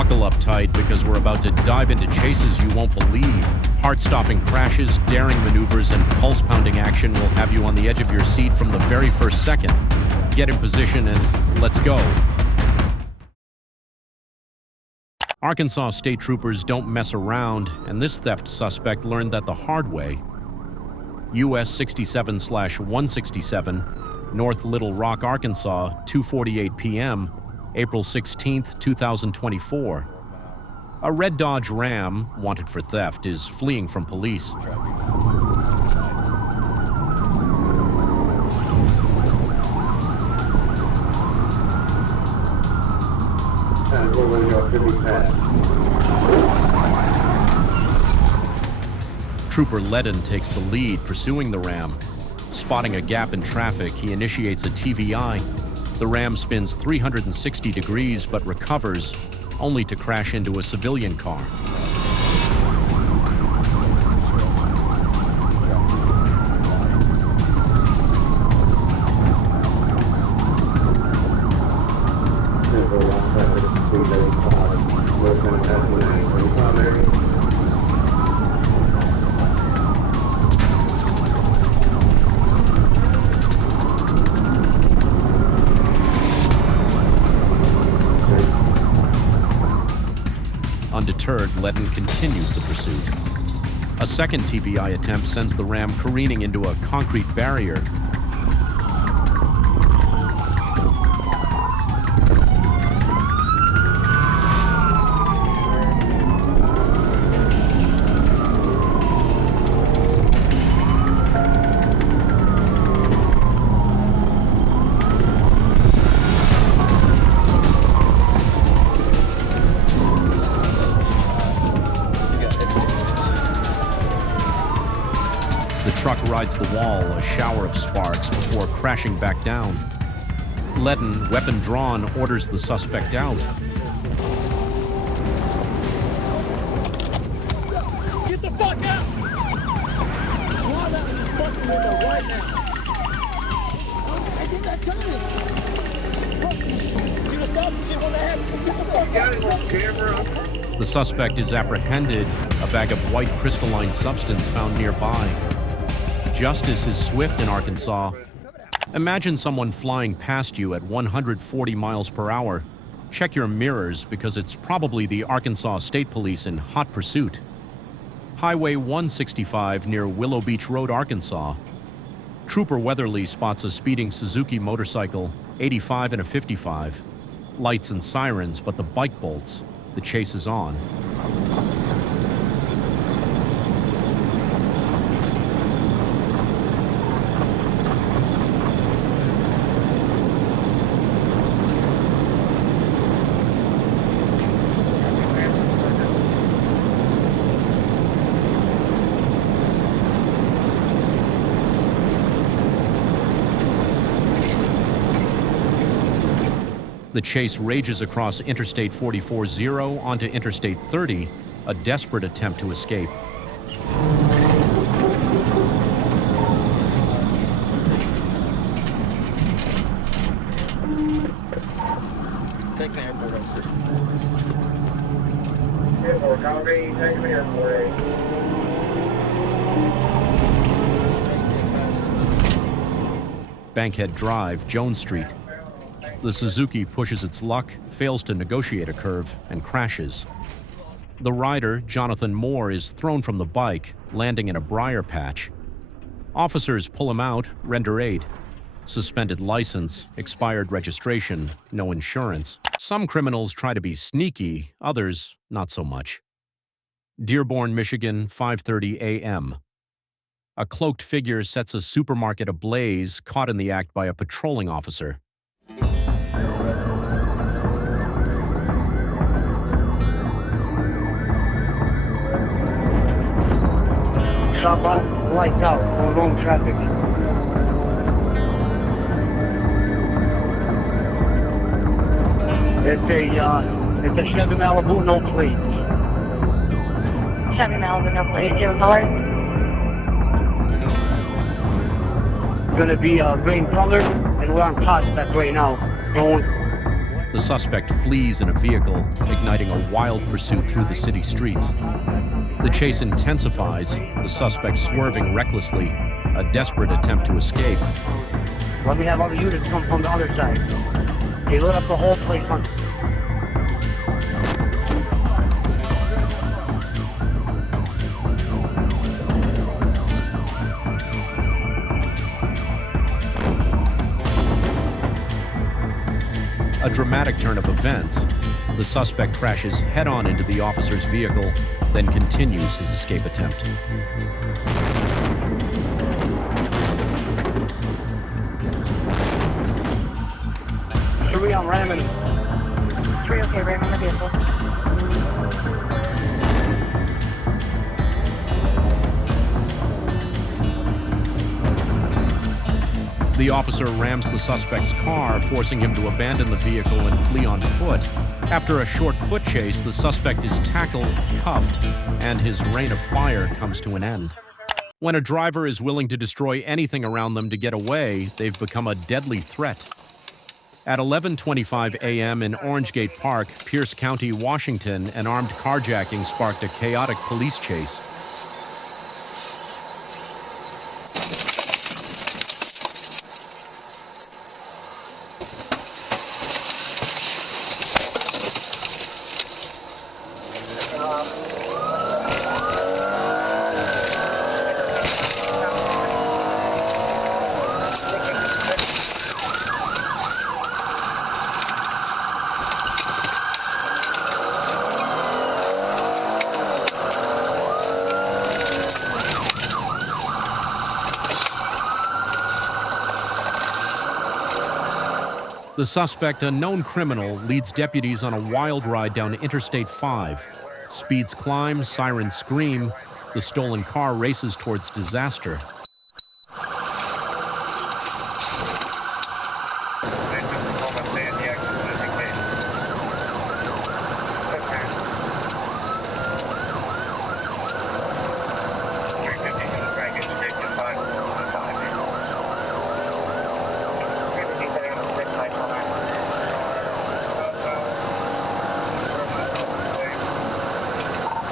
Buckle up tight because we're about to dive into chases you won't believe. Heart-stopping crashes, daring maneuvers, and pulse-pounding action will have you on the edge of your seat from the very first second. Get in position and let's go. Arkansas state troopers don't mess around, and this theft suspect learned that the hard way. US 67/167, North Little Rock, Arkansas, 2:48 p.m., April 16, 2024. A red Dodge Ram, wanted for theft, is fleeing from police. Trooper Ledden takes the lead, pursuing the Ram. Spotting a gap in traffic, he initiates a TVI. The Ram spins 360 degrees but recovers, only to crash into a civilian car. Undeterred, Ledden continues the pursuit. A second TVI attempt sends the Ram careening into a concrete barrier. The truck rides the wall, a shower of sparks, before crashing back down. Ledden, weapon drawn, orders the suspect out. Get the fuck out! Run out of this fucking window right now! I think I got it! You just stop this shit when that happens. Get the fuck out! The suspect is apprehended, a bag of white crystalline substance found nearby. Justice is swift in Arkansas. Imagine someone flying past you at 140 miles per hour. Check your mirrors because it's probably the Arkansas State Police in hot pursuit. Highway 165 near Willow Beach Road, Arkansas. Trooper Weatherly spots a speeding Suzuki motorcycle, 85 and a 55. Lights and sirens, but the bike bolts. The chase is on. The chase rages across Interstate 44-0 onto Interstate 30, a desperate attempt to escape. Take the airport officer. Airport, Calgary, take the airport. Bankhead Drive, Jones Street. The Suzuki pushes its luck, fails to negotiate a curve, and crashes. The rider, Jonathan Moore, is thrown from the bike, landing in a briar patch. Officers pull him out, render aid. Suspended license, expired registration, no insurance. Some criminals try to be sneaky, others not so much. Dearborn, Michigan, 5:30 a.m. A cloaked figure sets a supermarket ablaze, caught in the act by a patrolling officer. Stop on, lights out, no wrong traffic. It's a Chevy Malibu, no plates. Chevy Malibu, no plates. Do you have a color? It's gonna be green color, and we're on prospect right now. Going The suspect flees in a vehicle, igniting a wild pursuit through the city streets. The chase intensifies, the suspect swerving recklessly, a desperate attempt to escape. Let me have other units come from the other side. They lit up the whole place on. A dramatic turn of events. The suspect crashes head-on into the officer's vehicle, then continues his escape attempt. 3, I'm ramming. 3, okay, ramming the vehicle. The officer rams the suspect's car, forcing him to abandon the vehicle and flee on foot. After a short foot chase, the suspect is tackled, cuffed, and his reign of fire comes to an end. When a driver is willing to destroy anything around them to get away, they've become a deadly threat. At 11:25 a.m. in Orangegate Park, Pierce County, Washington, an armed carjacking sparked a chaotic police chase. The suspect, a known criminal, leads deputies on a wild ride down Interstate 5. Speeds climb, sirens scream. The stolen car races towards disaster.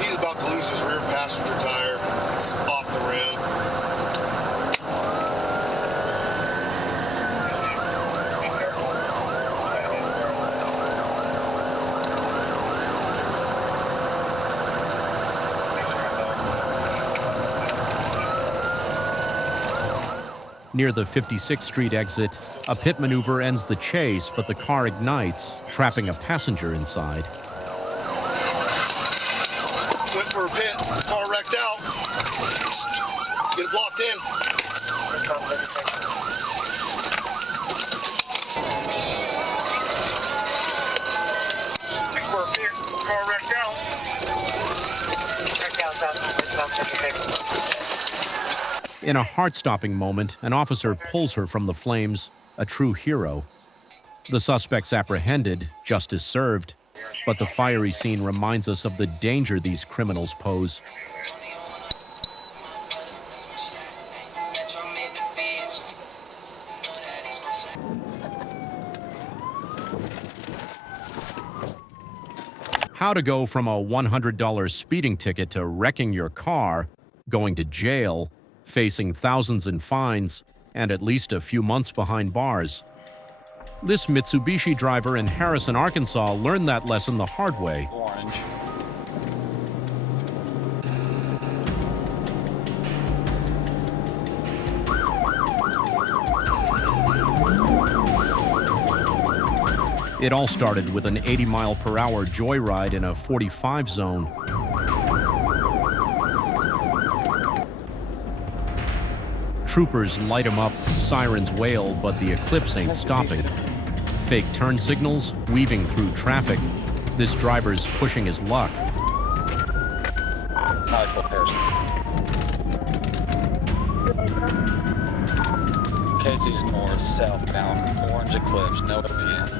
He's about to lose his rear passenger tire. It's off the rim. Near the 56th Street exit, a pit maneuver ends the chase, but the car ignites, trapping a passenger inside. Went for a pit. Car wrecked out. Get it blocked in. For a pit, car wrecked out. In a heart-stopping moment, an officer pulls her from the flames, a true hero. The suspect's apprehended, justice served, but the fiery scene reminds us of the danger these criminals pose. How to go from a $100 speeding ticket to wrecking your car, going to jail, facing thousands in fines, and at least a few months behind bars. This Mitsubishi driver in Harrison, Arkansas learned that lesson the hard way. Orange. It all started with an 80-mile-per-hour joyride in a 45 zone. Troopers light him up, sirens wail, but the eclipse ain't stopping. Fake turn signals, weaving through traffic. This driver's pushing his luck. Casey's north, southbound, orange eclipse, no OPM.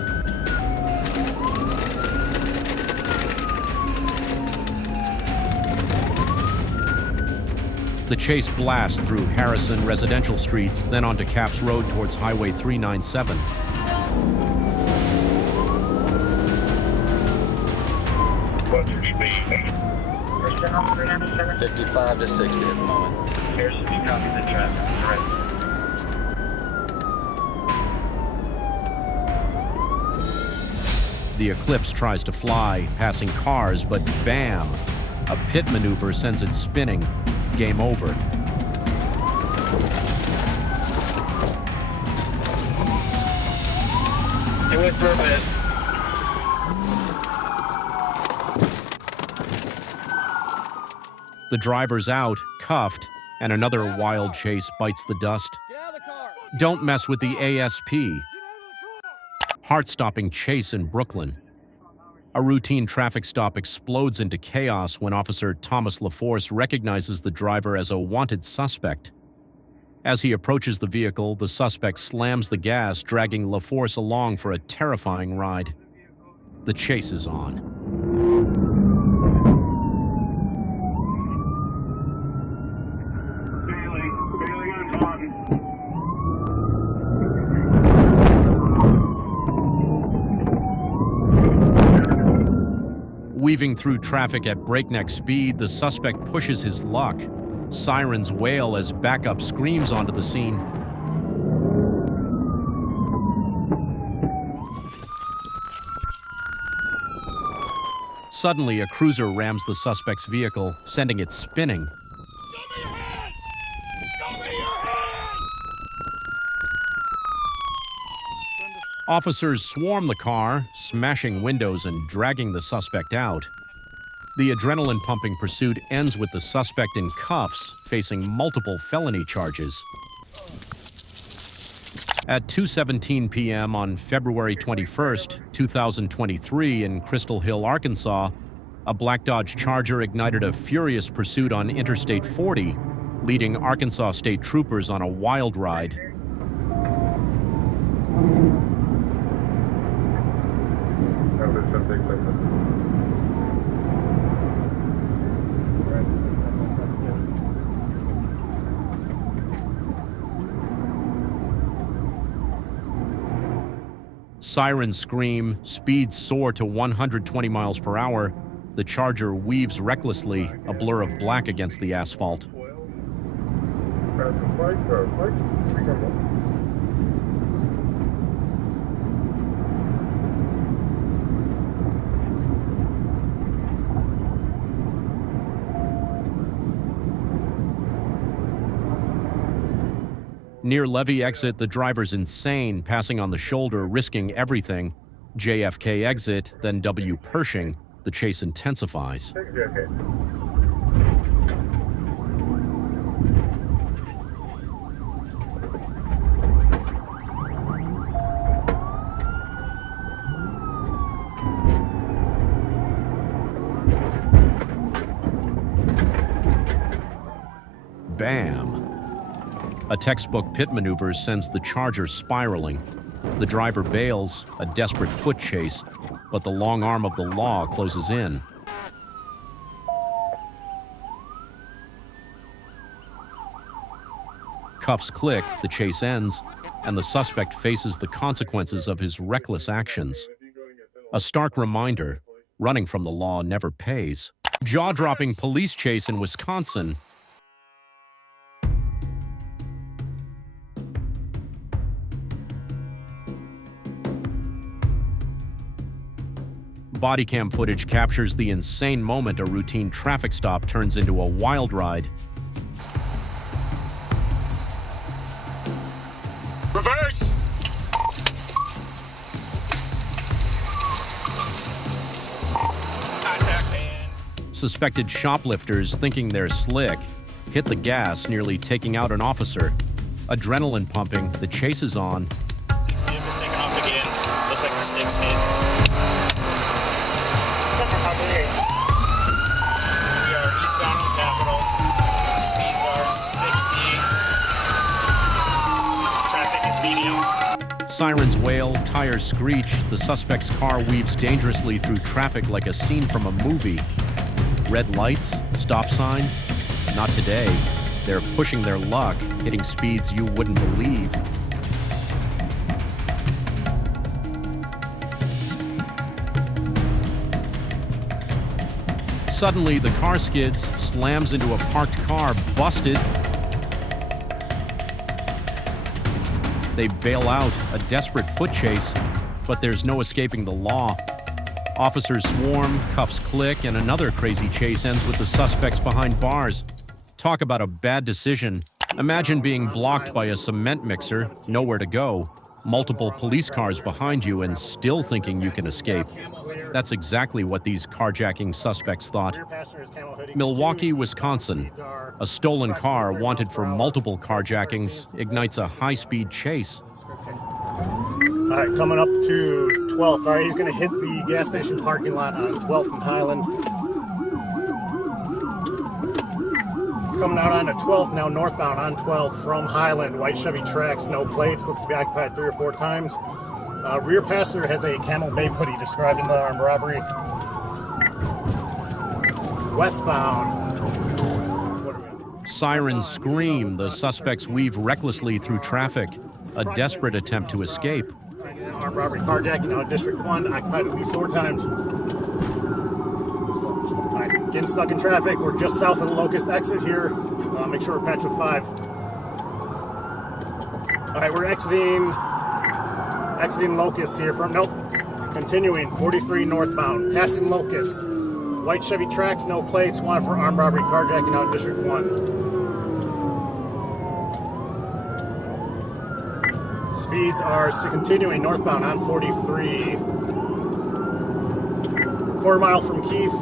The chase blasts through Harrison residential streets, then onto Capps Road towards Highway 397. What's your speed? 55 to 60 at the moment. Here's if you copy the traffic. Correct. The Eclipse tries to fly, passing cars, but bam! A pit maneuver sends it spinning. Game over. It went for a bit. The driver's out, cuffed, and another wild chase bites the dust. Don't mess with the ASP. Heart-stopping chase in Brooklyn. A routine traffic stop explodes into chaos when Officer Thomas LaForce recognizes the driver as a wanted suspect. As he approaches the vehicle, the suspect slams the gas, dragging LaForce along for a terrifying ride. The chase is on. Weaving through traffic at breakneck speed, the suspect pushes his luck. Sirens wail as backup screams onto the scene. Suddenly, a cruiser rams the suspect's vehicle, sending it spinning. Show me your hands! Show me your hands! Officers swarm the car, smashing windows and dragging the suspect out. The adrenaline-pumping pursuit ends with the suspect in cuffs, facing multiple felony charges. At 2:17 p.m. on February 21st, 2023 in Crystal Hill, Arkansas, a black Dodge Charger ignited a furious pursuit on Interstate 40, leading Arkansas state troopers on a wild ride. Sirens scream, speeds soar to 120 miles per hour. The Charger weaves recklessly, a blur of black against the asphalt. Near Levy exit, the driver's insane, passing on the shoulder, risking everything. JFK exit, then W Pershing. The chase intensifies. Bam! A textbook pit maneuver sends the Charger spiraling. The driver bails, a desperate foot chase, but the long arm of the law closes in. Cuffs click, the chase ends, and the suspect faces the consequences of his reckless actions. A stark reminder, running from the law never pays. Jaw-dropping police chase in Wisconsin. Body cam footage captures the insane moment a routine traffic stop turns into a wild ride. Reverse! Contact hand. Suspected shoplifters, thinking they're slick, hit the gas, nearly taking out an officer. Adrenaline pumping, the chase is on. 6 vehicles taken off again. Looks like the sticks hit. We are eastbound on Capitol. Speeds are 60. Traffic is medium. Sirens wail, tires screech, the suspect's car weaves dangerously through traffic like a scene from a movie. Red lights, stop signs, not today. They're pushing their luck, hitting speeds you wouldn't believe. Suddenly, the car skids, slams into a parked car, busted. They bail out, a desperate foot chase, but there's no escaping the law. Officers swarm, cuffs click, and another crazy chase ends with the suspects behind bars. Talk about a bad decision. Imagine being blocked by a cement mixer, nowhere to go, multiple police cars behind you, and still thinking you can escape. That's exactly what these carjacking suspects thought. Milwaukee, Wisconsin. A stolen car wanted for multiple carjackings ignites a high-speed chase. All right, coming up to 12th. All right, he's going to hit the gas station parking lot on 12th and Highland. Coming out onto 12th, now northbound on 12th from Highland. White Chevy Trax, no plates, looks to be occupied 3 or 4 times. Rear passenger has a camel babe hoodie described in the armed robbery. Westbound. Sirens scream, the suspects weave recklessly through traffic. A desperate attempt to escape. Armed robbery carjacking out of District 1, occupied at least 4 times. Getting stuck in traffic. We're just south of the Locust exit here. Make sure we're patched with 5. All right, we're exiting Locust here from, nope, continuing 43 northbound, passing Locust. White Chevy Trax, no plates, wanted for armed robbery carjacking out of District 1. Speeds are continuing northbound on 43. Quarter mile from Keith.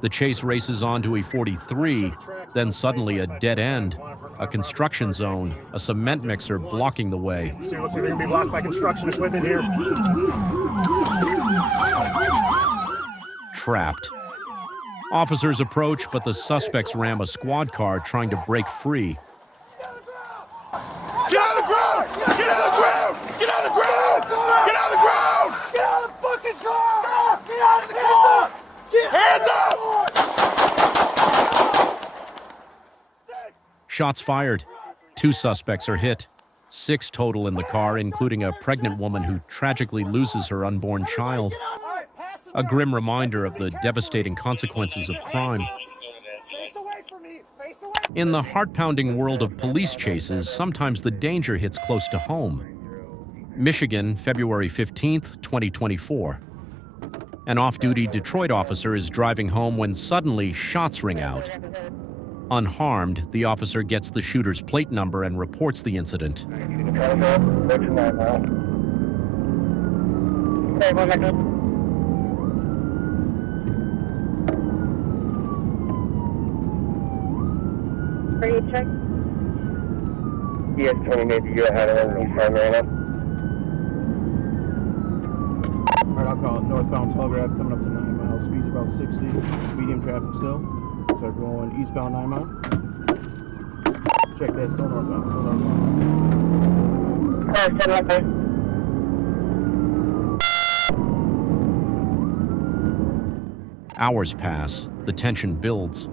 The chase races on to a 43, then suddenly a dead end, a construction zone, a cement mixer blocking the way. So it looks like they're going to be blocked by construction equipment here. Trapped. Officers approach, but the suspects ram a squad car trying to break free. Get on the ground! Get on the ground! Get on the ground! Get on the ground! Get on the fucking car! Get on the car! Hands up! Shots fired. 2 suspects are hit. 6 total in the car, including a pregnant woman who tragically loses her unborn child. A grim reminder of the devastating consequences of crime. In the heart-pounding world of police chases, sometimes the danger hits close to home. Michigan, February 15th, 2024. An off-duty Detroit officer is driving home when suddenly shots ring out. Unharmed, the officer gets the shooter's plate number and reports the incident. Ready to check? Yes, 20, maybe you had it on the front right now. Alright, I'll call it northbound telegraph coming up to 9 miles. Speed's about 60. Medium traffic still. So we're going eastbound 9 mile. Check that, still northbound. Still northbound. Hours pass. The tension builds.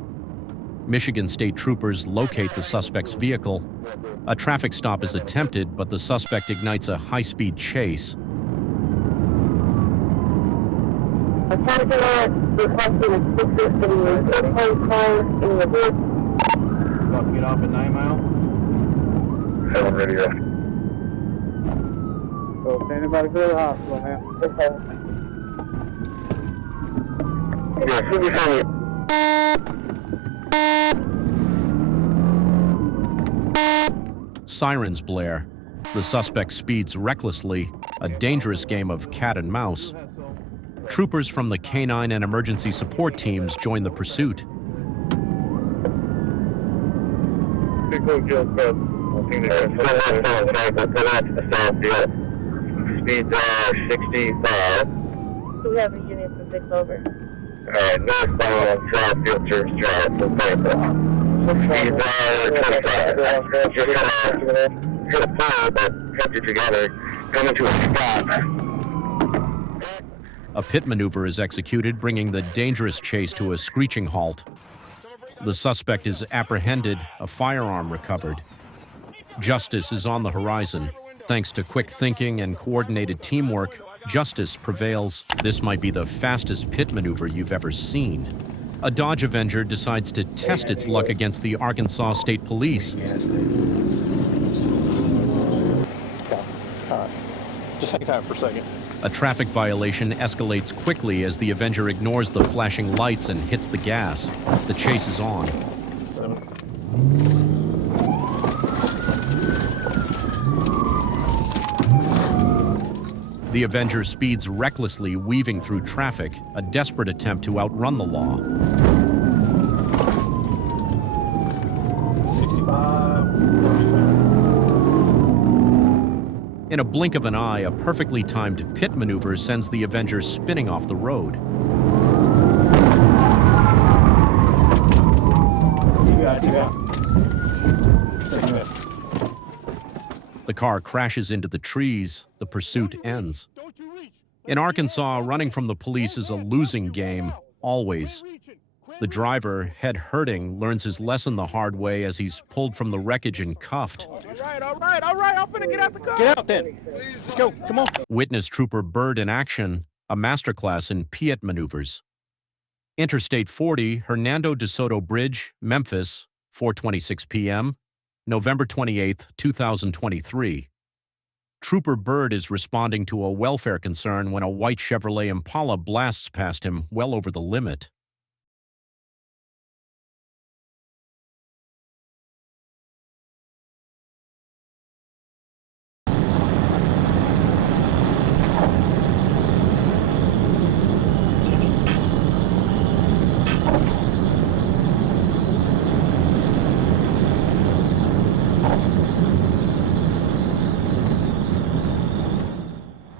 Michigan state troopers locate the suspect's vehicle. A traffic stop is attempted, but the suspect ignites a high-speed chase. Requesting assistance in the cars in the hood. About to get off at 9 mile. Seven radio. So if anybody go to the hospital, man. Yeah, should be fine. Sirens blare. The suspect speeds recklessly, a dangerous game of cat and mouse. Troopers from the canine and emergency support teams join the pursuit. Speeds are 65. Do we have a unit from 6 over? Alright, northbound, Southfield Church Drive, for paper. Speeds are 25. Just gonna hit a pole, but kept it together, coming to a stop. A pit maneuver is executed, bringing the dangerous chase to a screeching halt. The suspect is apprehended, a firearm recovered. Justice is on the horizon. Thanks to quick thinking and coordinated teamwork, justice prevails. This might be the fastest pit maneuver you've ever seen. A Dodge Avenger decides to test its luck against the Arkansas State Police. Just hang tight for a second. A traffic violation escalates quickly as the Avenger ignores the flashing lights and hits the gas. The chase is on. The Avenger speeds recklessly, weaving through traffic, a desperate attempt to outrun the law. 65. In a blink of an eye, a perfectly timed pit maneuver sends the Avenger spinning off the road. The car crashes into the trees. The pursuit ends. In Arkansas, running from the police is a losing game, always. The driver, head hurting, learns his lesson the hard way as he's pulled from the wreckage and cuffed. All right, I'm finna get out the car. Get out then. Let's go, come on. Witness Trooper Bird in action, a masterclass in Piet maneuvers. Interstate 40, Hernando de Soto Bridge, Memphis, 4:26 p.m., November 28, 2023. Trooper Bird is responding to a welfare concern when a white Chevrolet Impala blasts past him well over the limit.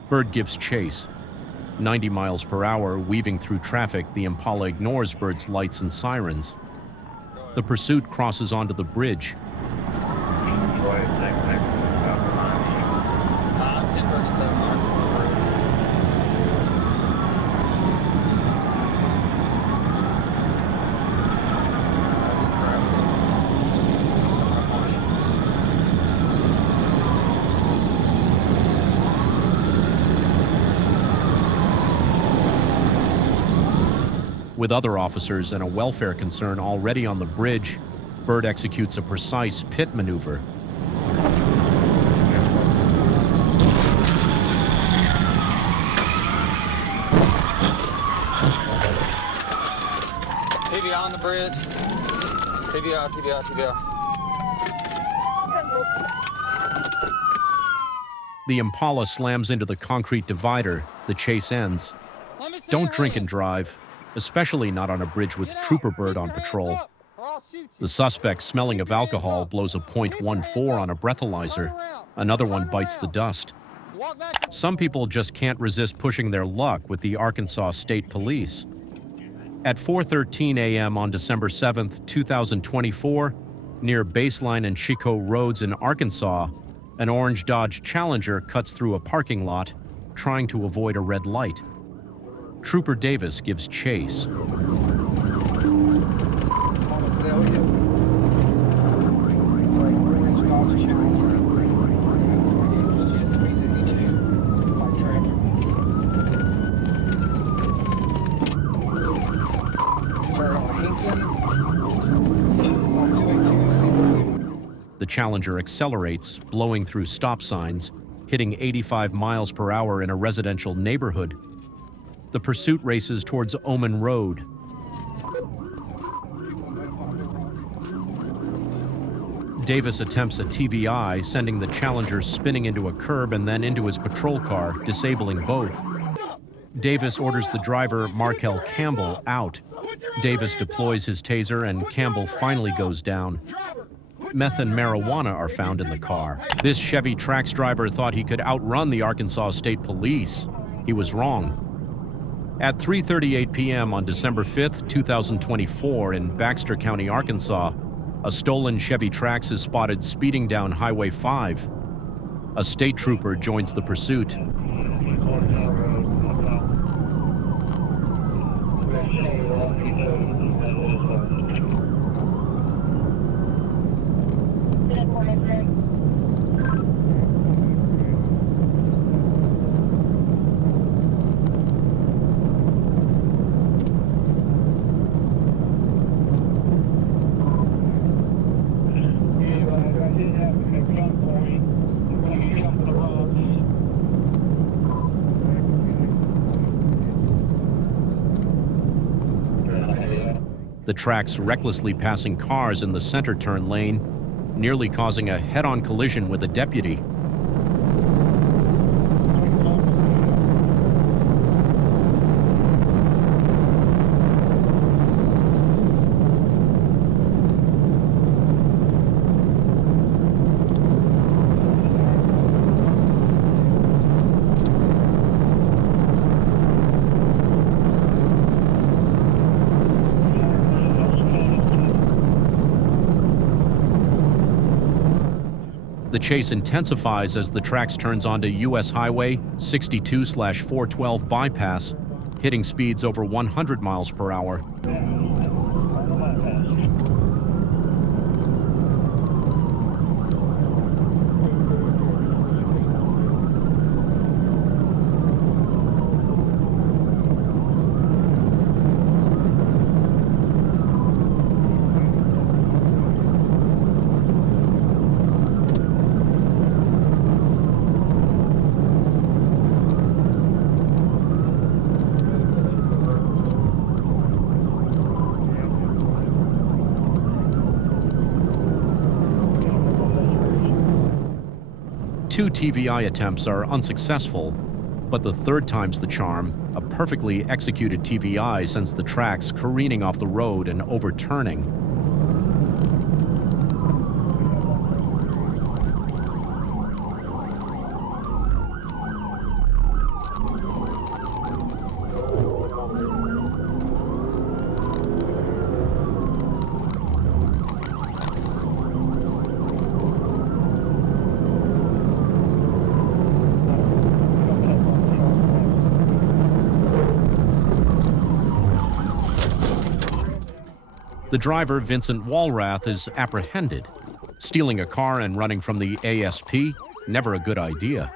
Bird gives chase. 90 miles per hour, weaving through traffic, the Impala ignores Bird's lights and sirens. The pursuit crosses onto the bridge. 1037. With other officers and a welfare concern already on the bridge, Bird executes a precise pit maneuver. TBI on the bridge. TBI. The Impala slams into the concrete divider. The chase ends. Don't drink and drive, especially not on a bridge with Trooper Bird on patrol. The suspect, smelling of alcohol, blows a .14 on a breathalyzer. Another one bites the dust. Some people just can't resist pushing their luck with the Arkansas State Police. At 4:13 a.m. on December 7th, 2024, near Baseline and Chico Roads in Arkansas, an orange Dodge Challenger cuts through a parking lot, trying to avoid a red light. Trooper Davis gives chase. The Challenger accelerates, blowing through stop signs, hitting 85 miles per hour in a residential neighborhood. The pursuit races towards Oman Road. Davis attempts a TVI, sending the Challenger spinning into a curb and then into his patrol car, disabling both. Davis orders the driver, Markel Campbell, out. Davis deploys his taser and Campbell finally goes down. Meth and marijuana are found in the car. This Chevy Trax driver thought he could outrun the Arkansas State Police. He was wrong. At 3:38 p.m. on December 5th, 2024, in Baxter County, Arkansas, a stolen Chevy Trax is spotted speeding down Highway 5. A state trooper joins the pursuit. The tracks recklessly passing cars in the center turn lane, nearly causing a head-on collision with a deputy. The chase intensifies as the tracks turns onto U.S. Highway 62/412 bypass, hitting speeds over 100 miles per hour. Two TVI attempts are unsuccessful, but the third time's the charm. A perfectly executed TVI sends the tracks careening off the road and overturning. The driver, Vincent Walrath, is apprehended. Stealing a car and running from the ASP, never a good idea.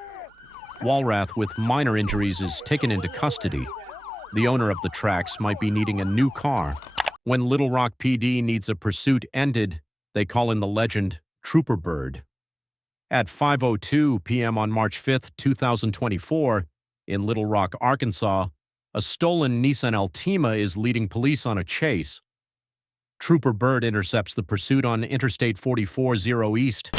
Walrath, with minor injuries, is taken into custody. The owner of the tracks might be needing a new car. When Little Rock PD needs a pursuit ended, they call in the legend Trooper Bird. At 5:02 p.m. on March 5th, 2024, in Little Rock, Arkansas, a stolen Nissan Altima is leading police on a chase. Trooper Bird intercepts the pursuit on Interstate 44 0 East.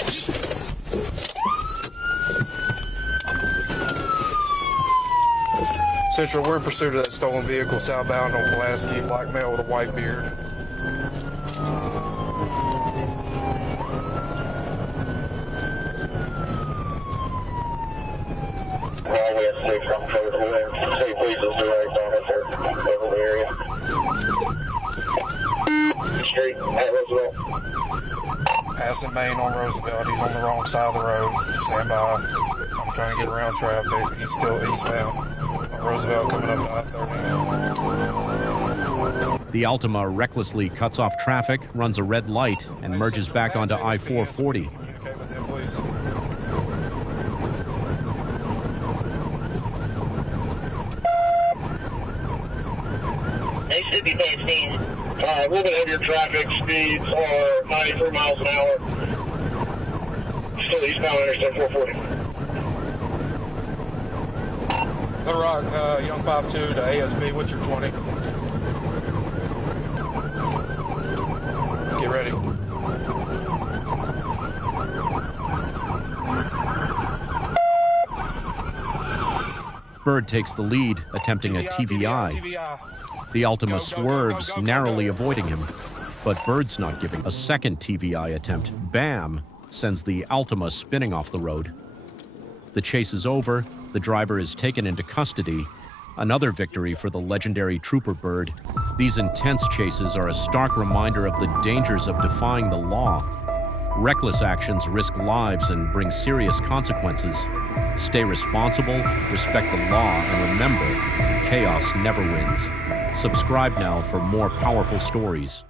Central, we're in pursuit of that stolen vehicle southbound on Pulaski, black male with a white beard. Well, we have 6 on the state police is direct on it there, over the area. Street at Roosevelt. Passing Main on Roosevelt. He's on the wrong side of the road. Stand by. I'm trying to get around traffic. He's still eastbound. On Roosevelt coming up I-30. The Altima recklessly cuts off traffic, runs a red light, and merges back onto I-440. Communicate with him, please. They should be paying a little bit heavier traffic speeds are 93 miles an hour. Still eastbound Interstate 440. Little Rock, Young 52 to ASP. What's your 20? Get ready. Bird takes the lead, attempting a TVI. The Altima swerves, narrowly avoiding him. But Bird's not giving a second TVI attempt. Bam! Sends the Altima spinning off the road. The chase is over. The driver is taken into custody. Another victory for the legendary Trooper Bird. These intense chases are a stark reminder of the dangers of defying the law. Reckless actions risk lives and bring serious consequences. Stay responsible, respect the law, and remember, chaos never wins. Subscribe now for more powerful stories.